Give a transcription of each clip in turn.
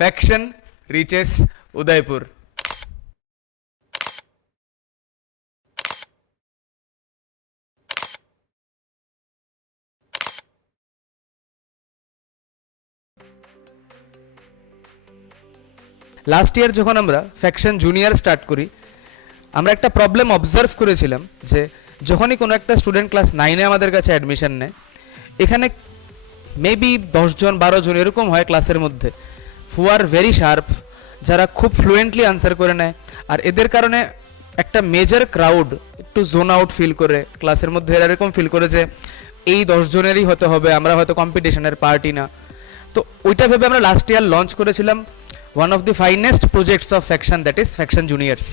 Faction reaches Udaipur. Last year যখন আমরা faction junior start করি, আমরা একটা প্রবলেম অবজার্ভ করেছিলাম যে যখনই কোনো একটা স্টুডেন্ট ক্লাস 9-এ আমাদের কাছে অ্যাডমিশন নেয়, এখানে মেবি 10 জন 12 জন এরকম হয় ক্লাসের মধ্যে, হু আর ভেরি শার্প, যারা খুব ফ্লুয়েন্টলি আনসার করে নেয়। আর এদের কারণে একটা মেজর ক্রাউড একটু জোন আউট ফিল করে, ক্লাসের মধ্যে এরকম ফিল করে যে এই 10 জনেরই হতে হবে, আমরা হয়তো কম্পিটিশনের পার্টি না। তো ওইটা ভেবে আমরা লাস্ট ইয়ার লঞ্চ করেছিলাম one of the finest projects of faction, that is faction juniors.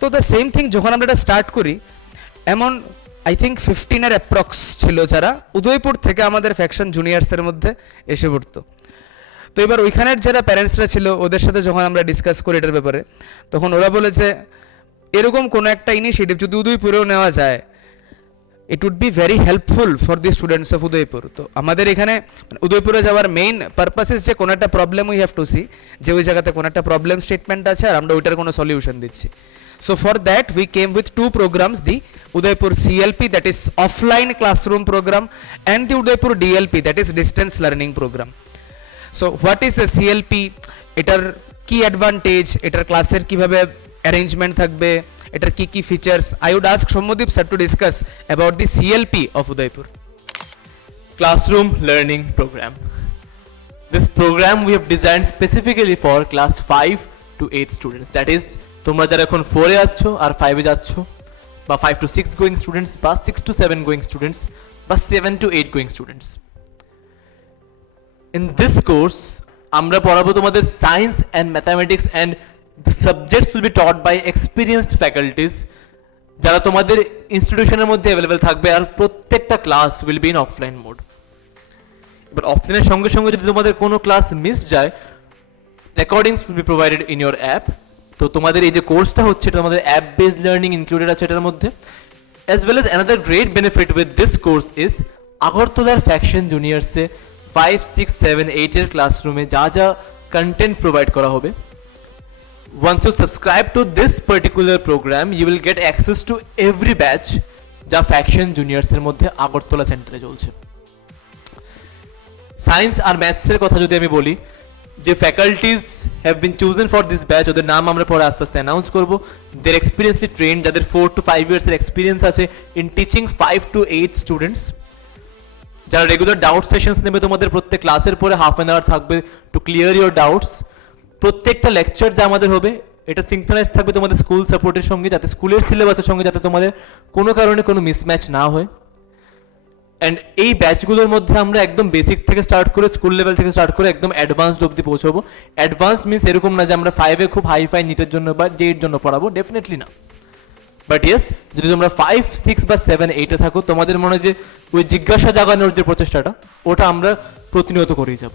তো দ্য সেম থিং যখন আমরা এটা স্টার্ট করি, এমন আই থিঙ্ক 15-এর অ্যাপ্রক্স ছিল যারা উদয়পুর থেকে আমাদের ফ্যাকশন জুনিয়র্সের মধ্যে এসে পড়তো। তো এবার ওইখানের যারা প্যারেন্টসরা ছিল, ওদের সাথে যখন আমরা ডিসকাস করি এটার ব্যাপারে, তখন ওরা বলেছে এরকম কোনো একটা ইনিশিয়েটিভ যদি উদয়পুরেও নেওয়া যায়, it would be very helpful for the students of Udaipur. তো আমাদের এখানে উদয়পুরে যাওয়ার মেইন পারপাস ইস যে কোনো একটা problem we have to see, যে ওই জায়গাতে কোনো একটা প্রবলেম স্টেটমেন্ট আছে আর আমরা ওইটার কোনো সলিউশন দিচ্ছি। So for that we came with 2 programs, the Udaipur CLP, that is offline classroom program, and the Udaipur DLP, that is distance learning program. So what is a CLP, এটার কি অ্যাডভান্টেজ, এটার ক্লাসের কীভাবে অ্যারেঞ্জমেন্ট থাকবে, এটার কি কি features, I would ask Somodip sir to discuss about the CLP of Udaipur. Classroom Learning Program. This program we have designed specifically for class 5 to 8 students. That is, তোমরা যারা এখন 4 এ যাচ্ছ আর 5 এ যাচ্ছ, বা 5 to 6 going students, বা 6 to 7 going students, বা 7 to 8 going students. In this course, আমরা পড়াবো তোমাদের science and mathematics, and the subjects will be taught by experienced faculties যারা তোমাদের ইনস্টিটিউশনের মধ্যে অ্যাভেলেবেল থাকবে, আর প্রত্যেকটা class will be in offline mode. এবার অফলাইনের সঙ্গে সঙ্গে যদি তোমাদের কোনো ক্লাস মিস যায়, recordings will be provided in your app. তো তোমাদের এই যে কোর্সটা হচ্ছে, এটা তোমাদের অ্যাপ বেসড লার্নিং ইনক্লুডেড আছে এটার মধ্যে। As well as another great benefit with this course is আগরতলার ফ্যাকশন জুনিয়র্সে 5, 6, 7, 8-এর ক্লাসরুমে যা যা কন্টেন্ট প্রোভাইড করা হবে, once you subscribe to this particular program, you will get access to every batch যা ফ্যাকশন জুনিয়র্সের মধ্যে আগরতলা সেন্টারে চলছে। সায়েন্স আর ম্যাথসের কথা যদি আমি বলি, যে faculties have been chosen for this batch, ওদের নাম আমরা পরে আস্তে আস্তে অ্যানাউন্স করবো। দের এক্সপিরিয়েন্সলি ট্রেন্ড, যাদের 4 to 5 ইয়ার্সের এক্সপিরিয়েন্স আছে ইন টিচিং 5 to 8 স্টুডেন্টস, যারা রেগুলার ডাউট সেশনস নেবে তোমাদের প্রত্যেক ক্লাসের পরে হাফ অ্যান আওয়ার থাকবে টু ক্লিয়ার ইউর ডাউটস। প্রত্যেকটা লেকচার যা আমাদের হবে, এটা সিঙ্ক্রোনাইজ থাকবে তোমাদের স্কুল সাপোর্টের সঙ্গে, যাতে স্কুলের সিলেবাসের সঙ্গে যাতে তোমাদের কোনো কারণে কোনো মিসম্যাচ না হয়। অ্যান্ড এই ব্যাচগুলোর মধ্যে আমরা একদম বেসিক থেকে স্টার্ট করে, স্কুল লেভেল থেকে স্টার্ট করে একদম অ্যাডভান্সড অবধি পৌঁছবো। অ্যাডভান্সড মিনস এরকম না যে আমরা 5-এ খুব হাইফাই নিটের জন্য বা জেইর জন্য পড়াবো, ডেফিনেটলি না। বাট ইয়েস, যদি তোমরা 5, 6 বা 7, 8-এ থাকো, তোমাদের মনে যে ওই জিজ্ঞাসা জাগানোর যে প্রচেষ্টাটা, ওটা আমরা প্রতিনিয়ত করেই যাব।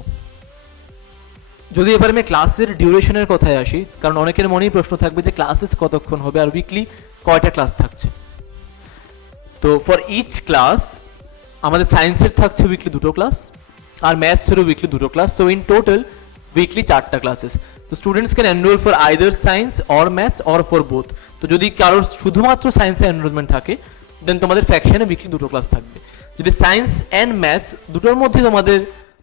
যদি এবার আমি ক্লাসের ডিউরেশনের কথায় আসি, কারণ অনেকের মনেই প্রশ্ন থাকবে যে ক্লাসেস কতক্ষণ হবে আর উইকলি কয়টা ক্লাস থাকছে। তো ফর ইচ ক্লাস আমাদের সায়েন্সের থাকছে উইকলি 2টো ক্লাস, আর ম্যাথসেরও উইকলি 2টো class. So in total weekly 4টা ক্লাসেস। তো students can enroll for either science or maths or for both. তো যদি কারোর শুধুমাত্র সায়েন্সে এনরোলমেন্ট থাকে, দেন তোমাদের ফ্যাকশনে উইকলি 2টো ক্লাস থাকবে। যদি সায়েন্স অ্যান্ড ম্যাথস দুটোর মধ্যে তোমাদের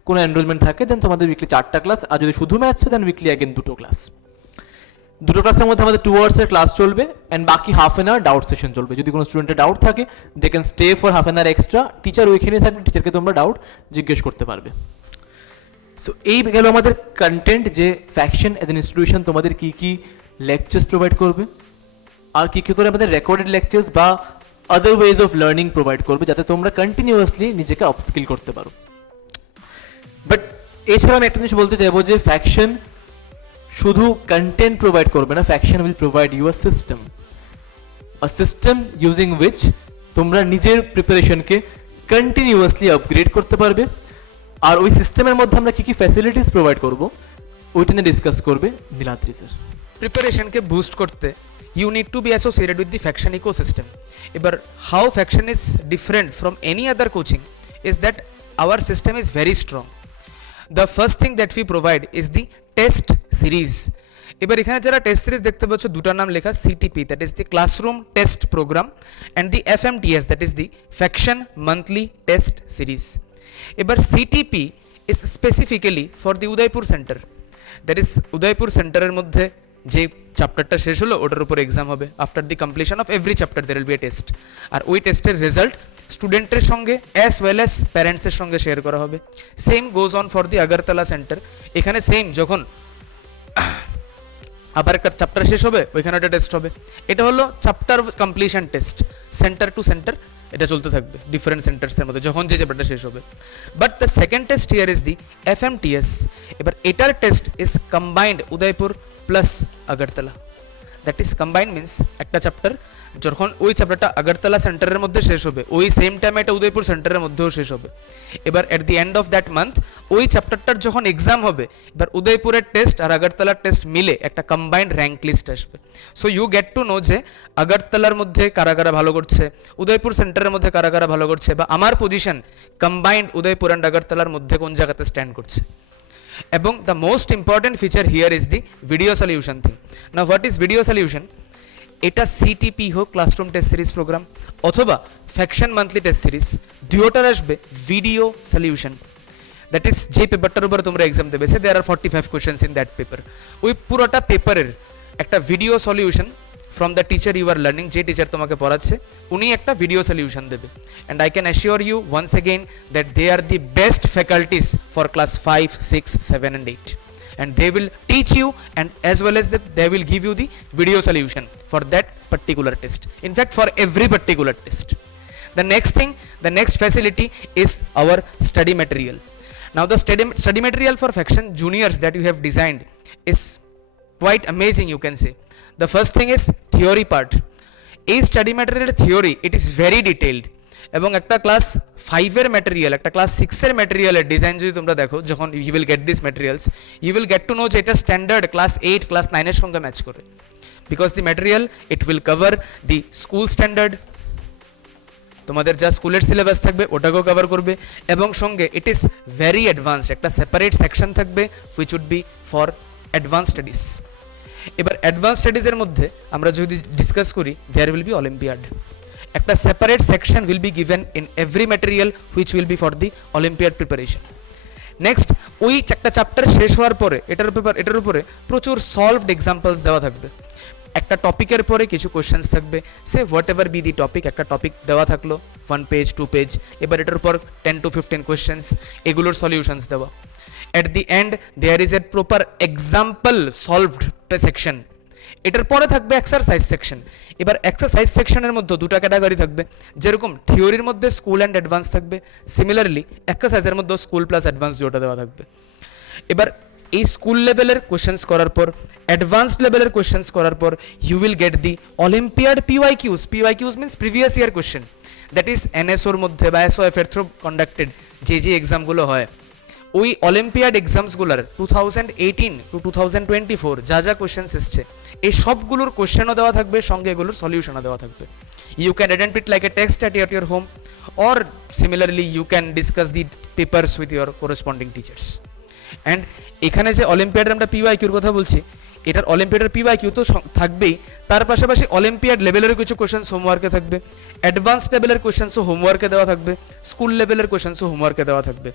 কোনো এনরোলমেন্ট থাকে, দেন তোমাদের উইকলি 4টা ক্লাস। আর যদি শুধু ম্যাথস হয়, দেন উইকলি অ্যাগেন 2টো ক্লাস। 2টো ক্লাসের মধ্যে আমাদের 2 আওয়ার্সের ক্লাস চলবে, অ্যান্ড বাকি half an hour doubt session চলবে। যদি কোনো স্টুডেন্টের ডাউট থাকে, they can stay for half an hour extra. Teacher ওইখানেই থাকবে, টিচারকে তোমরা ডাউট জিজ্ঞেস করতে পারবে। সো এই গেল আমাদের কন্টেন্ট, যে ফ্যাকশন অ্যাজ এন ইনস্টিটিউশন তোমাদের কী কী লেকচার্স প্রোভাইড করবে, আর কী কী করে আমাদের রেকর্ডেড লেকচার্স বা আদার ওয়েজ অফ লার্নিং প্রোভাইড করবে, যাতে তোমরা কন্টিনিউয়াসলি নিজেকে আপস্কিল করতে পারো। বাট এছাড়া আমি একটা জিনিস বলতে চাইবো যে ফ্যাকশন শুধু কন্টেন্ট প্রোভাইড করবে না, faction will provide you a system using which তোমরা নিজের প্রিপারেশনকে কন্টিনিউয়াসলি আপগ্রেড করতে পারবে। আর ওই সিস্টেমের মধ্যে আমরা কী কী ফ্যাসিলিটিস প্রোভাইড করবো, ওইটা নিয়ে ডিসকাস করবে নীলাদ্রি স্যার। প্রিপারেশনকে বুস্ট করতে you need to be associated with the faction ecosystem. এবার how faction is different from any other coaching is that our system is very strong. The first thing that we provide is the test series. এবার এখানে যারা test series দেখতে পাচ্ছ দুটার নাম লেখা, CTP that is the classroom test programme and the FMTS that is the faction monthly test series. এবার CTP is specifically for the Udaipur centre, that is Udaipur সেন্টারের মধ্যে যে চ্যাপ্টারটা শেষ হলো ওটার উপর এক্সাম হবে। After the completion of every chapter there will be a test, আর ওই টেস্টের রেজাল্ট স্টুডেন্টের সঙ্গে অ্যাজ ওয়েল অ্যাজ প্যারেন্টসের সঙ্গে শেয়ার করা হবে। Same goes on for the Agartala centre. এখানে সেম যখন আবার একটা চ্যাপ্টার শেষ হবে ওইখানে একটা টেস্ট হবে। এটা হলো chapter completion test, centre to centre এটা চলতে থাকবে ডিফারেন্ট সেন্টার্সের মধ্যে যখন যে চ্যাপ্টারটা শেষ হবে। But the second test here is the FMTS. এবার এটার test is combined Udaipur plus Agartala. That is combined means একটা চ্যাপ্টার যখন ওই চ্যাপ্টারটা আগরতলা সেন্টারের মধ্যে শেষ হবে ওই সেম টাইমে এটা উদয়পুর সেন্টারের মধ্যেও শেষ হবে। এবার at the end of that month ওই চ্যাপ্টারটার যখন এক্সাম হবে এবার উদয়পুরের টেস্ট আর আগরতলার টেস্ট মিলে একটা কম্বাইন্ড র্যাঙ্ক লিস্ট আসবে। So you get to know যে আগরতলার মধ্যে কারা কারা ভালো করছে, উদয়পুর সেন্টারের মধ্যে কারা কারা ভালো করছে, বা আমার পজিশন কম্বাইন্ড উদয়পুর অ্যান্ড আগরতলার মধ্যে কোন জায়গাতে স্ট্যান্ড করছে। এবং the most important feature here is the video solution thing. Now what is video solution? এটা সিটিপি হোক ক্লাসরুম টেস্ট সিরিজ প্রোগ্রাম অথবা ফ্যাকশন মান্থলি টেস্ট সিরিজ, দুটোটার আসবে ভিডিও সলিউশন। দ্যাট ইজ যে পেপারটার উপরে তোমরা এক্সাম দেবে say there are 45 questions in that paper, ওই পুরোটা পেপারের একটা video solution from the teacher you are learning, যে টিচার তোমাকে পড়াচ্ছে উনি একটা ভিডিও সলিউশন দেবে। And I can assure you once again that they are the best faculties for class 5, 6, 7 and 8. And they will teach you and as well as that they will give you the video solution for that particular test, in fact for every particular test. The next thing, the next facility is our study material. Now the study material for Faction juniors that you have designed is quite amazing, you can say. The first thing is theory part. A study material theory, it is very detailed, এবং একটা class 5-এর material একটা class 6-এর ম্যাটেরিয়ালের design যদি তোমরা দেখো যখন you will get these materials you will get to know যে এটা স্ট্যান্ডার্ড ক্লাস 8 ক্লাস 9-এর সঙ্গে ম্যাচ করে, because the material it will cover the school standard, তোমাদের যা স্কুলের সিলেবাস থাকবে ওটাকেও কভার করবে, এবং সঙ্গে ইট ইজ ভেরি অ্যাডভান্সড, একটা সেপারেট সেকশন থাকবে which would be for advance studies. এবার অ্যাডভান্স স্টাডিজের মধ্যে আমরা যদি ডিসকাস করি দেয়ার উইল বি অলিম্পিয়াড, একটা separate section will be given in every material which will be for the olympiad preparation. Next ওই একটা চ্যাপ্টার শেষ হওয়ার পরে এটার উপরে প্রচুর সলভড এক্সাম্পলস দেওয়া থাকবে। একটা টপিকের পরে কিছু কোয়েশ্চেন্স থাকবে, say what ever be the topic, একটা টপিক দেওয়া থাকলো 1 পেজ 2 পেজ, এবার এটার উপর 10 to 15 কোয়েশ্চেন্স, এগুলোর সলিউশনস দেওয়া। At the end there is a proper example solved section. এটার পরে থাকবে এক্সারসাইজ সেকশন। এবার এক্সারসাইজ সেকশনের মধ্যে দুটো ক্যাটাগরি থাকবে, যেরকম থিওরির মধ্যে স্কুল অ্যান্ড অ্যাডভান্স থাকবে, সিমিলারলি এক্সারসাইজের মধ্যে স্কুল প্লাস অ্যাডভান্স দুটো দেওয়া থাকবে। এবার এই স্কুল লেভেলের কোয়েশ্চেন্স করার পর অ্যাডভান্সড লেভেলের কোয়েশ্চেন্স করার পর you will get the olympiad PYQs. PYQs means previous year question, that is এনএসওর মধ্যে বা এসওএফ এর থ্রু কন্ডাক্টেড যে এক্সামগুলো হয় ওই অলিম্পিয়াড এক্সামসগুলোর 2018 to 2024 যা কোয়েশ্চেন্স এসছে এই সবগুলোর কোয়েশ্চেনও দেওয়া থাকবে, সঙ্গে এগুলোর সলিউশনও দেওয়া থাকবে। You can attend it like a text at your home, or similarly you can discuss the papers with your corresponding teachers. And এখানে যে অলিম্পিয়াডের আমরা পিওয়াইকিউর কথা বলছি, এটার অলিম্পিয়াডের পিওয়াইকিউ তো থাকবেই, তার পাশাপাশি অলিম্পিয়াড লেভেলের কিছু কোয়েশ্চেন্স হোমওয়ার্কে থাকবে, অ্যাডভান্স লেভেলের কোয়েশ্চেন্সও হোমওয়ার্কে দেওয়া থাকবে, স্কুল লেভেলের কোয়েশ্চেন্সও হোমওয়ার্কে দেওয়া থাকবে।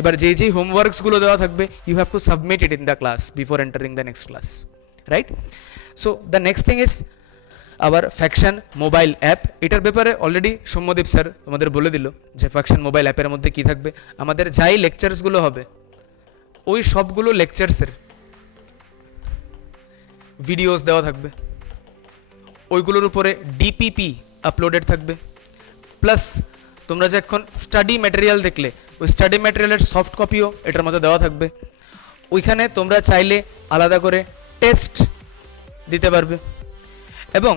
এবার যেই হোমওয়ার্কসগুলো দেওয়া থাকবে you have to submit it in the class before entering the next class, right? So the next thing is আবার ফ্যাকশন মোবাইল অ্যাপ। এটার ব্যাপারে অলরেডি সৌম্যদীপ স্যার আমাদের বলে দিল যে ফ্যাকশন মোবাইল অ্যাপের মধ্যে কী থাকবে। আমাদের যাই লেকচার্সগুলো হবে ওই সবগুলো লেকচার্সের ভিডিওস দেওয়া থাকবে, ওইগুলোর উপরে ডিপিপি আপলোডেড থাকবে, প্লাস তোমরা যে এখন স্টাডি ম্যাটেরিয়াল দেখলে ওই স্টাডি ম্যাটেরিয়ালের সফট কপিও এটার মধ্যে দেওয়া থাকবে। ওইখানে তোমরা চাইলে আলাদা করে টেস্ট দিতে পারবে। এবং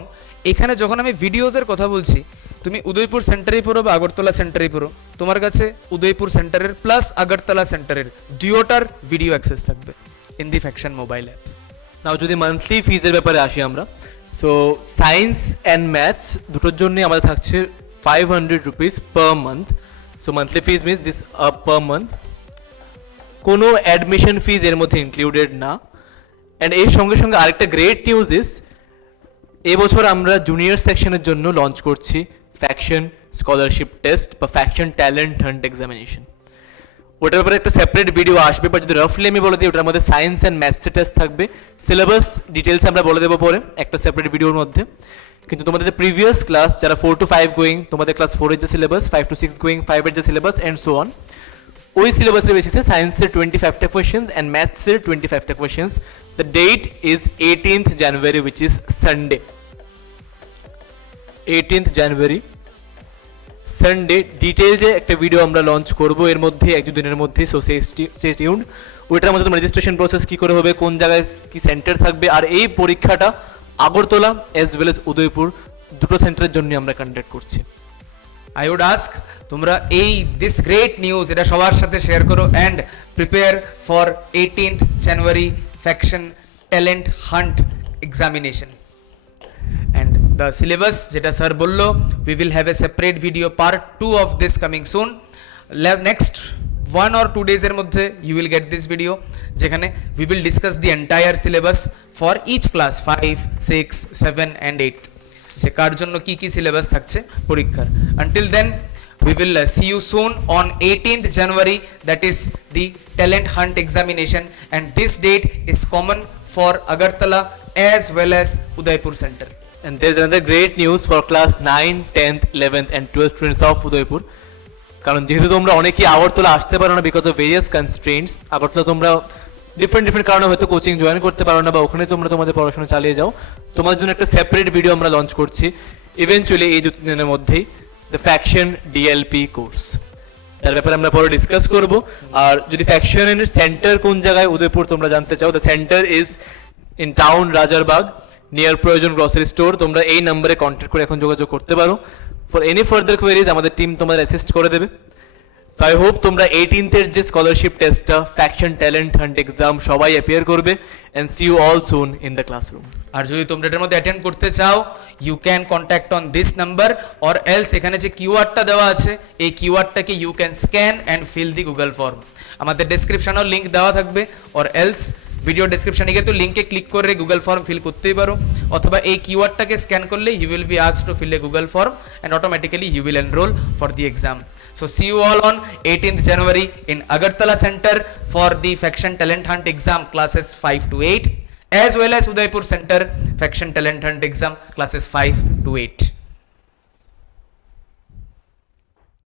এখানে যখন আমি ভিডিওসের কথা বলছি, তুমি উদয়পুর সেন্টারেই পড়ো বা আগরতলা সেন্টারেই পড়ো, তোমার কাছে উদয়পুর সেন্টারের প্লাস আগরতলা সেন্টারের দুটোটার ভিডিও অ্যাক্সেস থাকবে in the Faction mobile app. Now যদি মান্থলি ফিজের ব্যাপারে আসি আমরা, সো সায়েন্স অ্যান্ড ম্যাথস দুটোর জন্যই আমাদের থাকছে 500 rupees per month. So monthly fees means this per month. কোনো অ্যাডমিশন ফিজ এর মধ্যে ইনক্লুডেড না। অ্যান্ড এর সঙ্গে সঙ্গে আরেকটা গ্রেট নিউজ ইস এবছর আমরা জুনিয়র সেকশনের জন্য লঞ্চ করছি ফ্যাকশন স্কলারশিপ টেস্ট বা ফ্যাকশন ট্যালেন্ট হান্ট এক্সামিনেশন। ওটার ব্যাপারে একটা সেপারেট ভিডিও আসবে, বা যদি রাফলি আমি বলে দিই ওটার মধ্যে সায়েন্স অ্যান্ড ম্যাথসের টেস্ট থাকবে। সিলেবাস ডিটেলস আমরা বলে দেবো পরে একটা সেপারেট ভিডিওর মধ্যে। কিন্তু তোমাদের যে প্রিভিয়াস ক্লাস যারা 4 to 5 গোয়িং, তোমাদের ক্লাস 4 এর যে সিলেবাস, 5 to 6 গোয়িং 5 এর যে সিলেবাস অ্যান্ড সো অন, ওই সিলেবাসের বেসিসে সায়েন্সের 25টা কোয়েশ্চেন্স অ্যান্ড ম্যাথসের 25টা questions. The date is 18th January, which is Sunday. 18th January Sunday ডিটেইলসে একটা ভিডিও আমরা লঞ্চ করব এর মধ্যে এক দুদিনের মধ্যে। So stay tuned. ওইটার মধ্যে তোমার রেজিস্ট্রেশন প্রসেস কী করে হবে, কোন জায়গায় কি সেন্টার থাকবে, আর এই পরীক্ষাটা Agartala as well as Udaipur দুটো সেন্টারের জন্য আমরা কন্ডাক্ট করছি। আই উড আস্ক তোমরা এই দিস গ্রেট নিউজ এটা সবার সাথে শেয়ার করো and prepare for 18th January faction talent hunt examination. And the syllabus যেটা স্যার বললো, we will have a separate video part 2 of this coming soon. Next 1 or 2 days এর মধ্যে you will get this video যেখানে we will discuss the entire syllabus for each class 5, 6, 7 and 8 যে কার জন্য কি কি syllabus থাকছে পরীক্ষার। Until then we will see you soon on 18th January, that is the talent hunt examination, and this date is common for Agartala as well as Udaipur Center. And there's another great news for class 9, 10th, 11th and 12th students of Udaipur. কারণ যেহেতু তোমরা অনেকেই আগরতলা আসতে পারো না because of various constraints, Agartala তোমরা different কারণে হয়তো কোচিং জয়েন করতে পারো না বা ওখানে তোমরা তোমাদের পড়াশোনা চালিয়ে যাও, তোমাদের জন্য একটা সেপারেট ভিডিও আমরা লঞ্চ করছি ইভেনচুয়ালি এই 2 দিনের মধ্যেই, দ্য ফ্যাকশন ডিএলপি কোর্স, যার ব্যাপারে আমরা পরে ডিসকাস করব। আর যদি ফ্যাকশনের সেন্টার কোন জায়গায় উদয়পুর তোমরা জানতে চাও, the centre is in town Rajarbag near Proyojon grocery store. তোমরা এই নাম্বারে কন্ট্যাক্ট করে এখন যোগাযোগ করতে পারো। ফর এনি ফার্দার কোয়েরিজ আমাদের টিম তোমাদের অ্যাসিস্ট করে দেবে। সো আই হোপ তোমরা 18th এর যে স্কলারশিপ টেস্টটা ফ্যাকশন ট্যালেন্ট হান্ট এক্সাম সবাই অ্যাপিয়ার করবে and see you all soon in the classroom. আর যদি তোমরা এটার মধ্যে অ্যাটেন্ড করতে চাও you can contact on this number or else এখানে যে কিউআরটা দেওয়া আছে এই কিউআরটাকে you can scan and fill the Google form. আমাদের ডেসক্রিপশনেও লিঙ্ক দেওয়া থাকবে, অর এলস ভিডিও ডেসক্রিপশনে গিয়ে তো লিঙ্কে ক্লিক করে গুগল ফর্ম ফিল করতেই পারো, অথবা এই কিওয়ার্ডটাকে স্ক্যান করলে you will be asked to fill a Google form and automatically you will enroll for the exam. So see you all on 18th January in Agartala Center for the Faction Talent Hunt exam classes 5 to 8 as well as Udaipur Center Faction Talent Hunt exam classes 5 to 8.